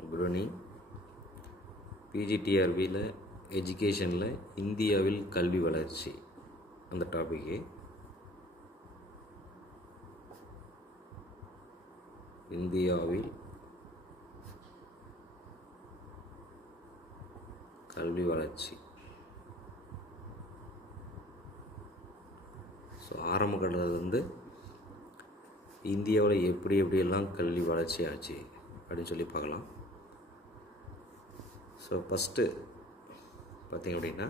Good பிஜிடிஆர்பியில் எஜுகேஷனில் இந்தியாவில் கல்வி வளர்ச்சி அந்த டாப்பிக்கு. இந்தியாவில் கல்வி வளர்ச்சி. ஸோ ஆரம்ப கட்டத்துலேருந்து இந்தியாவில் எப்படியெல்லாம் கல்வி வளர்ச்சி ஆச்சு அப்படின்னு சொல்லி பார்க்கலாம். ஸோ ஃபஸ்ட்டு பார்த்திங்க அப்படின்னா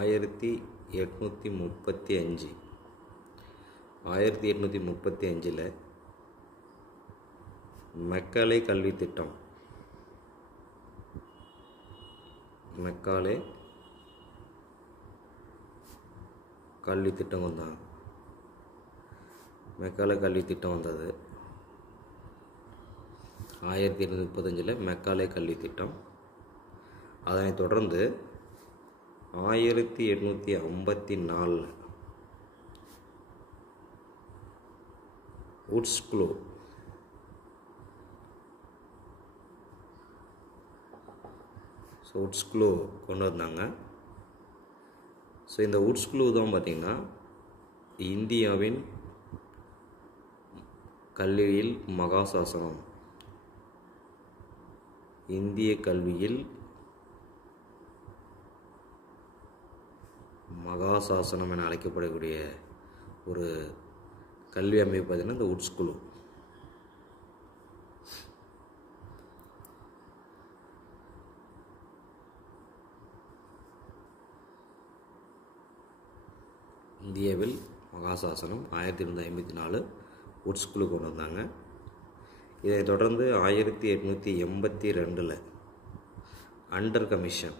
ஆயிரத்தி எட்நூற்றி முப்பத்தி அஞ்சில் மெக்காலே கல்வி திட்டம் வந்தாங்க. மெக்காலே கல்வி திட்டம் வந்தது 1835 மெக்காலே கல்வி திட்டம். அதனைத் தொடர்ந்து 1854 உட்ஸ்க்ளோ கொண்டு வந்தாங்க. ஸோ இந்த உட்ஸ்க்ளோ தான் பார்த்திங்கன்னா இந்தியாவின் கல்வியில் மகாசாசனம், இந்திய கல்வியில் மகாசாசனம் என அழைக்கப்படக்கூடிய ஒரு கல்வி அமைப்பு பார்த்திங்கன்னா இந்த உட்ஸ்க்ளோ. இந்தியாவில் மகாசாசனம் 1854 உட்ஸ்க்ளோ கொண்டு வந்தாங்க. இதைத் தொடர்ந்து 1882 அண்டர் கமிஷன்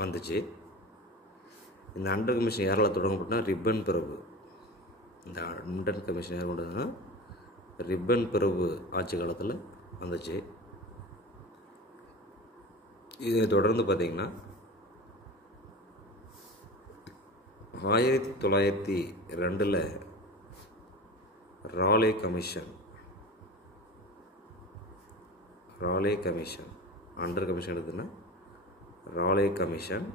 வந்துச்சு. இந்த அண்டர் கமிஷன் யாரால் தொடங்கப்பட்டனா ரிப்பன் பிரபு. இந்த அண்டர் கமிஷன் யார் கொண்டு வந்தாங்கன்னா ரிப்பன் பிரபு ஆட்சி காலத்தில் வந்துச்சு. இதை தொடர்ந்து பார்த்திங்கன்னா 1902 ராலே கமிஷன் அண்டர் கமிஷன் எடுத்துன்னா ராலே கமிஷன்.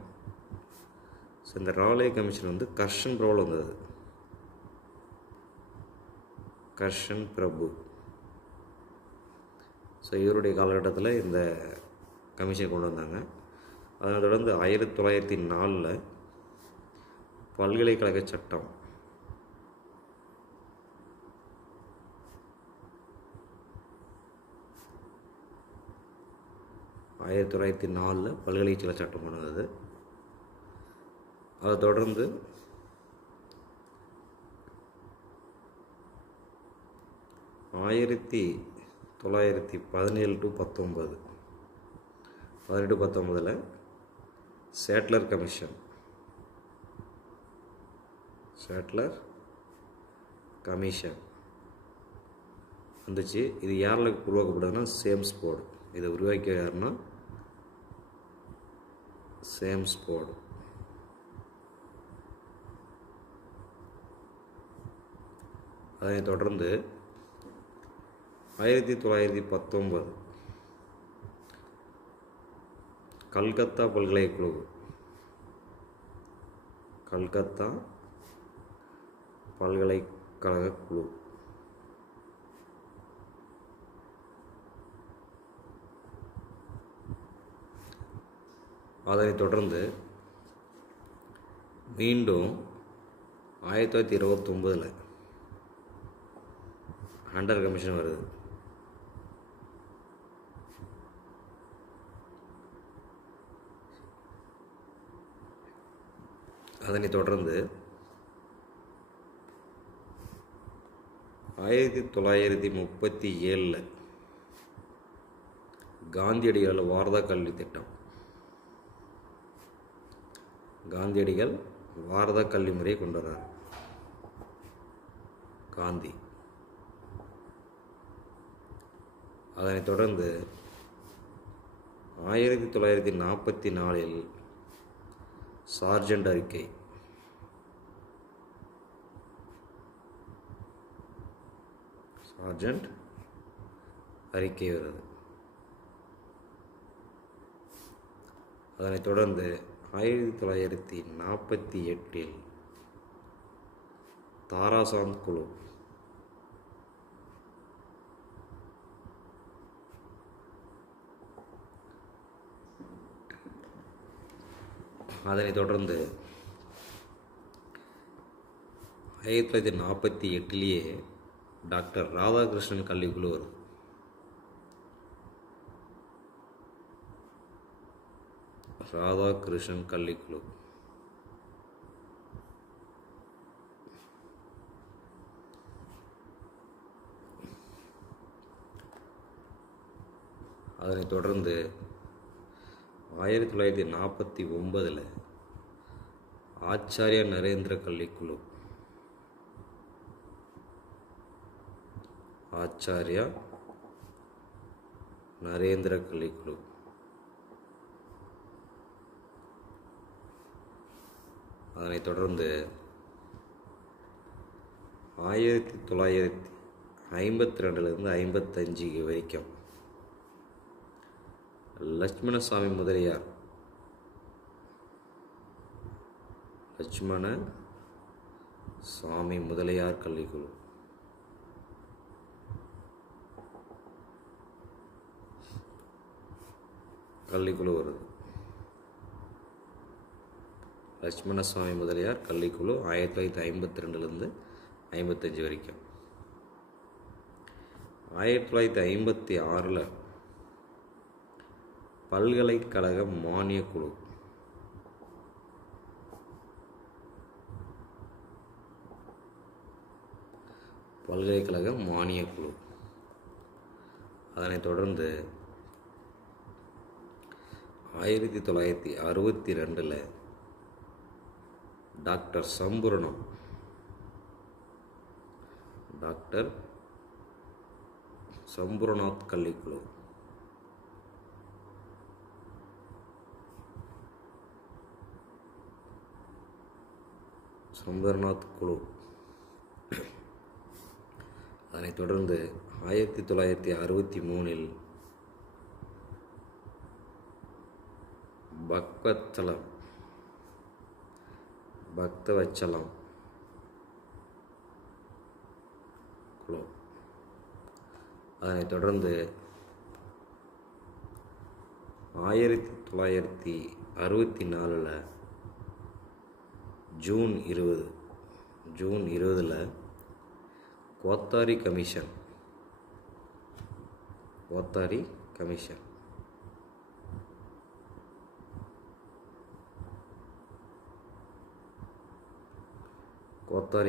ஸோ இந்த ராலே கமிஷன் வந்து கர்ஷன் பிரபுவில் வந்தது. கர்ஷன் பிரபு. ஸோ இவருடைய காலகட்டத்தில் இந்த கமிஷன் கொண்டு வந்தாங்க. அதனை தொடர்ந்து 1904 பல்கலைக்கழக சட்டம். பல்கலைக்கழக சட்டம் கொண்டு வந்தது. அதை தொடர்ந்து 1917 to 19 சேட்லர் கமிஷன் வந்துச்சு. இது யாரால் உருவாக்கப்படுதுன்னா சேம்ஸ் போர்டு. இதை உருவாக்கிய யாருன்னா சேம்ஸ் போர்டு. அதனைத் தொடர்ந்து 1919 கல்கத்தா பல்கலைக்கழக குழு. அதனைத் தொடர்ந்து மீண்டும் 1929 அண்டர் கமிஷன் வருது. அதனைத் தொடர்ந்து 1937 காந்தியடிகள் வாரதா கல்வி திட்டம். காந்தியடிகள் வாரதா கல்வி முறையை கொண்டு வர்றார். காந்தி அதனைத் தொடர்ந்து 1944 சார்ஜென்ட் அறிக்கை. வருது. அதனைத் தொடர்ந்து 1948 தாராசாந்த் குழு. அதனைத் தொடர்ந்து 1948 டாக்டர் ராதாகிருஷ்ணன் கல்விக்குழு வருது. ராதாகிருஷ்ணன் கல்விக்குழு. அதனைத் தொடர்ந்து 1949 ஆச்சாரிய நரேந்திர கல்விக்குழு. ஆச்சாரியா நரேந்திர கல்விக்குழு. அதனைத் தொடர்ந்து 1952 55 வரைக்கும் லட்சுமணசாமி முதலியார் கல்விக்குழு. வருது. லட்சுமணசாமி முதலியார் கல்விக்குழு 1952 55 வரைக்கும். 1956 பல்கலைக்கழக மானியக் குழு. அதனைத் தொடர்ந்து 1962 டாக்டர் சம்பூர்ணநாத் கல்விக்குழு. குழு. அதனைத் தொடர்ந்து 1963 பக்தவச்சலம் குழு. அதனைத் தொடர்ந்து 1964 June 20 Kothari commission. Kothari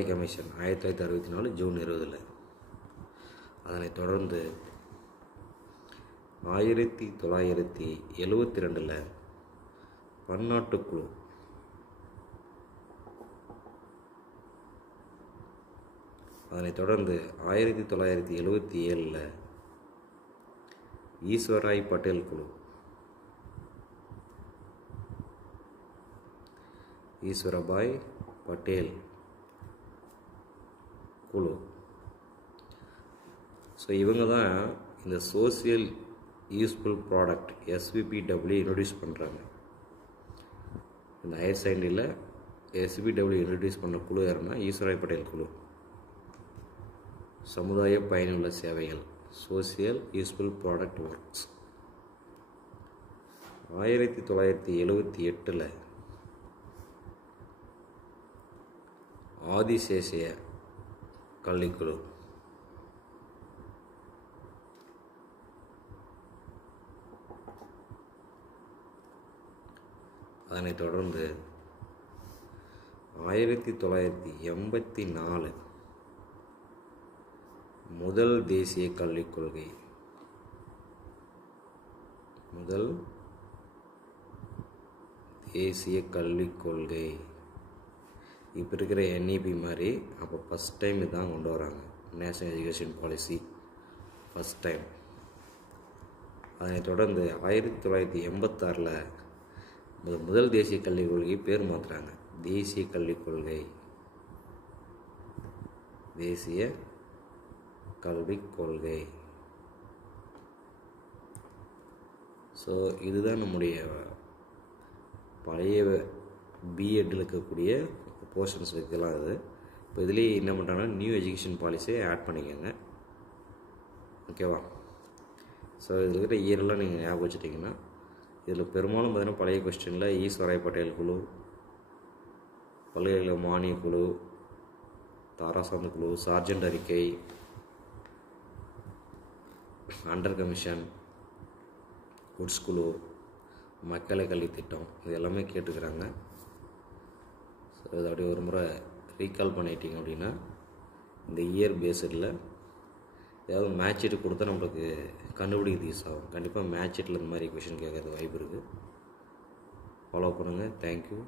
commission 1964 June 20. அதனைத் தொடர்ந்து 1972 பன்னாட்டு குழு. அதனைத் தொடர்ந்து 1977 ஈஸ்வராய் பட்டேல் குழு. ஈஸ்வரபாய் பட்டேல் குழு. ஸோ இவங்க தான் இந்த social useful product SVPW introduce பண்ணுறாங்க. இந்த ஹையர் செகண்டரியில் SVPW இன்ட்ரடியூஸ் பண்ண குழு யாருன்னா ஈஸ்வராய் பட்டேல் குழு. சமுதாய பயனுள்ள சேவைகள் சோசியல் யூஸ்ஃபுல் ப்ராடக்ட் ஒர்க்ஸ். 1978 ஆதிசேஷய கல்விக்குழு. அதனைத் தொடர்ந்து 1984 முதல் தேசிய கல்விக் கொள்கை. இப்போ இருக்கிற NEP மாதிரி அப்போ ஃபஸ்ட் டைம் இதுதான் கொண்டு வராங்க. National education policy first time அதனைத் தொடர்ந்து 1986 முதல் தேசிய கல்விக் கொள்கை பேர் மாற்றுறாங்க. தேசிய கல்விக் கொள்கை, தேசிய கல்விக் கொள்கை. ஸோ இதுதான் நம்முடைய பழைய பிஎட்டில் இருக்கக்கூடிய போர்ஷன்ஸ் வைக்கலாம். அது இப்போ இதுலேயே என்ன பண்ணுறாங்கன்னா நியூ எஜுகேஷன் பாலிசியை ஆட் பண்ணிக்கோங்க. ஓகேவா? ஸோ இதில் இருக்கிற இயரெல்லாம் நீங்கள் ஞாபகம் வச்சுட்டிங்கன்னா இதில் பெரும்பாலும் பார்த்தீங்கன்னா பழைய கொஸ்டினில் ஈஸ்வராய் பட்டேல் குழு, பல்கலைக்கழக மானிய குழு, தாராசாந்து குழு, சார்ஜென்ட் அறிக்கை, அண்டர் கமிஷன், குட்ஸ் குழு, மக்களை கல்வி திட்டம், இது எல்லாமே கேட்டுக்கிறாங்க. ஸோ இது அப்படியே ஒரு முறை ரீகால் பண்ணிட்டீங்க அப்படின்னா இந்த இயர் பேஸில் ஏதாவது மேட்ச் ஷீட் கொடுத்தா நம்மளுக்கு கண்டுபிடிக்கிறது யூஸ் ஆகும். கண்டிப்பாக மேட்ச் ஷீட்டில் இந்த மாதிரி கொஷின் கேட்கறது வாய்ப்பு இருக்குது. ஃபாலோ பண்ணுங்கள். தேங்க்யூ.